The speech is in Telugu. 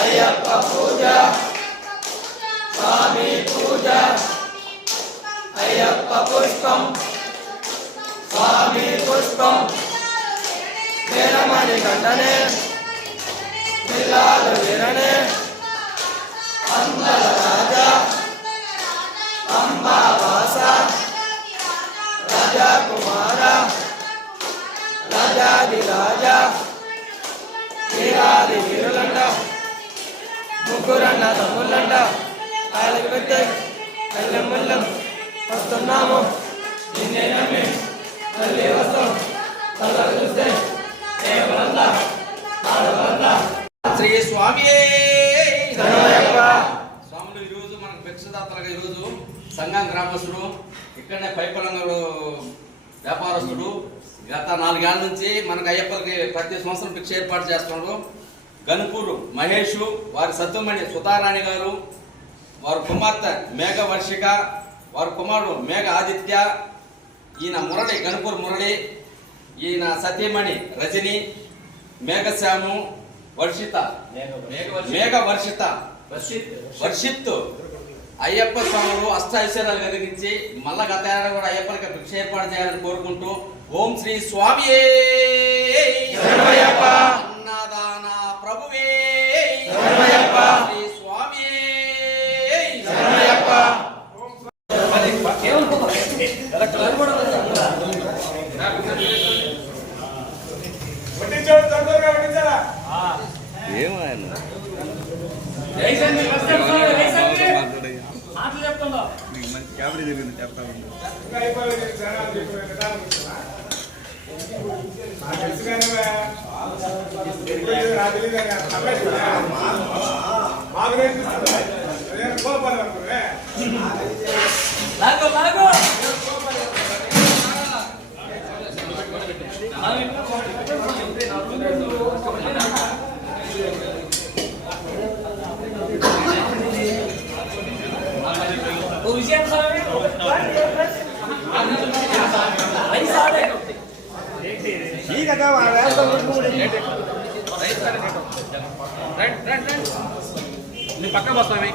అయ్యప్ప పూజ స్వామి పూజ అయ్యప్ప పుష్పం స్వామి పుష్పం వీరమణి గంటనే పిల్లాలు వీరనే అందల రాజా అంబావాస రాజా కుమార రాజాది రాజా వీరాది వీరులంట ముగ్గురన్న తమ్ముళ్ళంట కాళ్ళకి పెట్టి కళ్ళెం ముళ్ళెం వస్తున్నాము నిన్నే నమ్మి తల్లి వస్తాం తల్లి చూస్తే శ్రీ స్వామి స్వాములు ఈరోజు మనకు భిక్షదాతలుగా ఈరోజు సంఘం గ్రామస్తుడు ఇక్కడనే పైపలంగడు వ్యాపారస్తుడు గత 4 ఏళ్ల నుంచి మనకు అయ్యప్పలకి ప్రతి సంవత్సరం భిక్ష ఏర్పాటు చేస్తున్నాడు. గన్పూర్ మహేష్, వారి సత్తుమణి సుధారాణి గారు, వారి కుమార్తె మేఘ వర్షిక, వారి కుమారుడు మేఘ ఆదిత్య, ఈయన మురళి గన్పూర్ మురళి, ఈయన సత్యమణి రజని, మేఘశ్యాము, వర్షిత మేఘ వర్షిత వర్షిత్ అయ్యప్ప స్వాములు ఐశ్వర్యాలు కలిగించి మళ్ళా గత ఏడాది కూడా అయ్యప్పలకి భిక్ష ఏర్పాటు చేయాలని కోరుకుంటూ ఓం శ్రీ స్వామి అన్నదాన ప్రభువే శ్రీ స్వామి పక్క వస్తామే